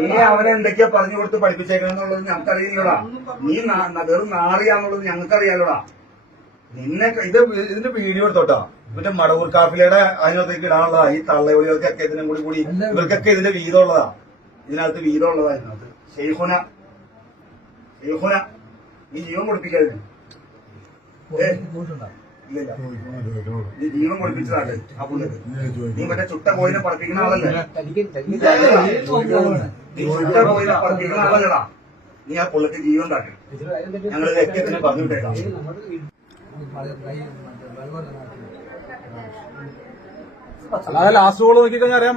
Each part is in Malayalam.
നീ അവനെ എന്തൊക്കെയാ പറഞ്ഞു കൊടുത്ത് പഠിപ്പിച്ചേക്കണെന്നുള്ളത് ഞങ്ങൾക്കറിയില്ലടാ. നീ വെറും നാറിയാന്നുള്ളത് ഞങ്ങൾക്കറിയാലോടാ. നിന്നെ ഇത് ഇതിന്റെ വീഡിയോ എടുത്തോട്ടാ. മറ്റേ മടവൂർ കാഫിലയുടെ അതിനകത്തേക്ക് ഇടാനുള്ളതാ ഈ തള്ളയൊളികൾക്കൊക്കെ ഇതിനും കൂടി കൂടി ഇവർക്കൊക്കെ ഇതിന്റെ വീതമുള്ളതാ. ഇതിനകത്ത് വീതമുള്ളതാ ഇതിനകത്ത്. ഷെയ്ഹുന ഷെയ്ഹുന നീ ജീവൻ കൊടുപ്പിക്കാതിന് ഇല്ലില്ല നീ ജീവൻ കൊടുപ്പിച്ചതാണ് ആ പുള്ളിക്ക് നീ മറ്റേ ചുട്ട കോയിനെ പറപ്പിക്കുന്ന ആളല്ലേ? നീ ചുട്ട കോയിനെ പറപ്പിക്കുന്ന ആളല്ലടാ. നീ ആ പുള്ളിക്ക് ജീവൻ കാട്ടി. ഞങ്ങൾ ലക്ഷ്യത്തിന് പറഞ്ഞു വിട്ടേക്കാം. അല്ലാതെ ലാസ്റ്റ് കഴിഞ്ഞാൽ അറിയാൻ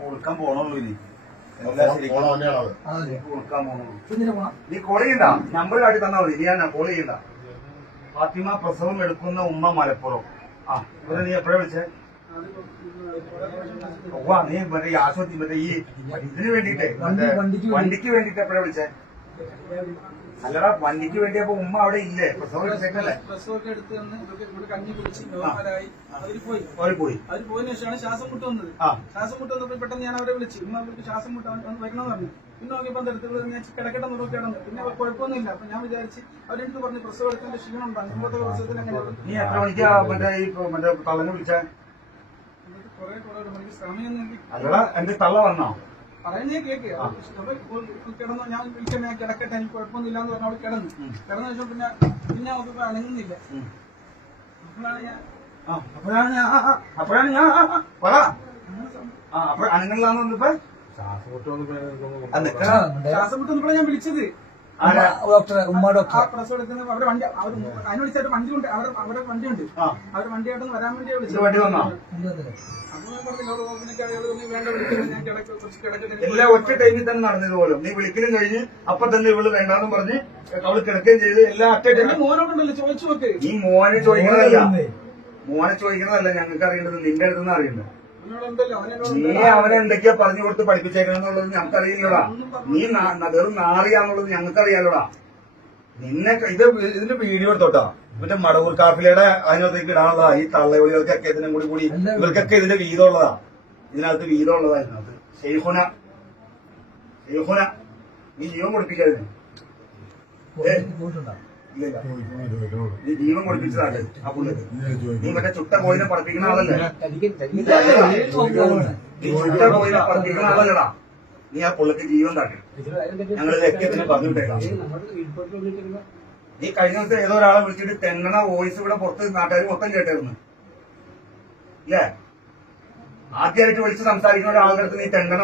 കൊടുക്കാൻ പോണുള്ളൂ ഇനി. നീ കോൾ ചെയ്യണ്ട. നമ്പർ കാട്ടി തന്നാ മതി. നീ ഞാൻ കോൾ ചെയ്യണ്ട. ഫാത്തിമ പ്രസവം എടുക്കുന്ന ഉമ്മ മലപ്പുറം. ആ ഇവിടെ നീ എപ്പോഴാ വിളിച്ചേ? ഓ നീ മറ്റേ ആശുപത്രി മറ്റേ ഈ ഇതിന് വേണ്ടിട്ടേ വണ്ടിക്ക് വേണ്ടി. വണ്ടിക്ക് വേണ്ടിട്ട് എപ്പോഴാ വിളിച്ചേ? അല്ലടാ വണ്ടിക്ക് വേണ്ടി അപ്പൊ ഉമ്മ അവിടെ ഇല്ലേ? പ്രസവം എടുത്തേക്കല്ലേ പ്രസവമൊക്കെ എടുത്ത് തന്ന് ഇവിടെ കഞ്ഞി കുടിച്ച് നോർമലായി അവർ പോയി. അവർ പോയി. അവർ പോയതിനു ശേഷമാണ് ശ്വാസം മുട്ട് വന്നത്. ആ. ശ്വാസം മുട്ട് വന്നപ്പോൾ പെട്ടെന്ന് ഞാൻ അവരെ വിളിച്ചു. ഇന്ന് അവർക്ക് ശ്വാസം മുട്ട് വരണമെന്ന് പറഞ്ഞു. പിന്നെ നോക്കിയപ്പോൾ അടുത്ത് ഞാൻ കിടക്കട്ടെ നോക്കിയാണ് പിന്നെ അവർ കുഴപ്പമൊന്നുമില്ല. അപ്പൊ ഞാൻ വിചാരിച്ച് അവരെടുത്ത് പറഞ്ഞു പ്രസവം എടുത്തതിന്റെ ക്ഷീണം ഉണ്ടാകും മുമ്പത്തെ പ്രസവത്തിന് അങ്ങനെ നീ എത്ര മണിക്കാ മറ്റേ ഈ മറ്റേ തള്ളനെ വിളിച്ചേ? കുറെ കുറെ മണിക്ക് സമയം അല്ലടാ എന്റെ തള്ള വന്നോ? പറയുന്നേ കേക്ക് കിടന്നു ഞാൻ വിളിക്കാൻ ഞാൻ കിടക്കട്ടെ എനിക്ക് കുഴപ്പമൊന്നുമില്ല എന്ന് പറഞ്ഞാൽ അവിടെ കിടന്നു. കിടന്നു വെച്ചാൽ പിന്നെ പിന്നെ അവർക്ക് അണങ്ങുന്നില്ല അപ്പോഴാണ് ഞാൻ അപ്പോഴാണ് ഞാൻ അപ്പോഴാണ് ഞാൻ പറ. ആ അപ്പൊ അനങ്ങളിലാന്ന് വന്നപ്പോ ആ, നിക്കടാ. ശ്വാസം മുട്ട് വന്നപ്പോഴാണ് ഞാൻ വിളിച്ചത്? ഡോക്ടറെ ഉമ്മ എടുക്കുന്ന വണ്ടി ഉണ്ട് അവരുടെ വരാൻ വേണ്ടി വന്നോ? അപ്പൊ ഞാൻ പറഞ്ഞു "ലോഡ് ഓപ്പണിക്ക് വേണ്ട വിളിക്കുന്നത് ഞാൻ കിടക്ക കുറച്ച് എല്ലാം ഒറ്റ ടൈമിൽ തന്നെ നടന്നത് പോലും. നീ വിളിക്കലും കഴിഞ്ഞ് അപ്പൊ തന്നെ ഇവൾ വേണ്ടാന്ന് പറഞ്ഞ് അവൾ കിടക്കുകയും ചെയ്ത് എല്ലാ ഒറ്റ ടൈമിൽ മോനോടുണ്ടല്ലോ ചോദിച്ചു നോക്ക്. നീ മോനെ ചോദിക്കുന്നതല്ല മോനെ ചോദിക്കുന്നതല്ല ഞങ്ങൾക്ക് അറിയേണ്ടത് നിന്റെ അടുത്തുനിന്ന് അറിയേണ്ടത്? നീ അവനെ എന്തൊക്കെയാ പറഞ്ഞു കൊടുത്ത് പഠിപ്പിച്ചേക്കണെന്നുള്ളത് ഞങ്ങൾക്കറിയില്ലടാ. നീ വെറും നാറിയാന്നുള്ളത് ഞങ്ങൾക്കറിയാലോടാ. നിന്നെ ഇത് ഇതിന്റെ വീഡിയോ എടുത്തോട്ടാ. മറ്റേ മടവൂർ കാഫിലയുടെ അതിനകത്തേക്ക് ഇടാനുള്ളതാ ഈ തള്ളവിളികൾക്കൊക്കെ ഇതിനും കൂടി കൂടി ഇവർക്കൊക്കെ ഇതിന്റെ വീതമുള്ളതാ. ഇതിനകത്ത് വീതമുള്ളതാ ഇതിനകത്ത്. ഷെയ്ഖുന. ഷെയ്ഖുന നീ ജീവൻ കൊടുപ്പിക്കാതിന് ഇല്ലില്ല നീ ജീവൻ കൊടുപ്പിച്ചതാണ് ആ പുള്ളിക്ക് നീ മറ്റേ ചുട്ട കോയിനെ പറപ്പിക്കുന്ന ആളല്ലേ? നീ ചുട്ട കോയിനെ പഠിപ്പിക്കുന്ന ആളല്ലടാ. നീ ആ പുള്ളിക്ക് ജീവൻ തട്ടി ഞങ്ങൾ ലക്ഷ്യത്തിന് പറഞ്ഞു വിട്ടേക്കാം നീ കഴിഞ്ഞ ദിവസം ഏതോ ഒരാളെ വിളിച്ചിട്ട് തെന്നണ വോയിസ് ഇവിടെ പുറത്ത് നാട്ടുകാർ മൊത്തം കേട്ടായിരുന്നു ഇല്ലേ? ആദ്യമായിട്ട് വിളിച്ച് സംസാരിക്കുന്ന ഒരാളുടെ അടുത്ത് നീ തെന്നണ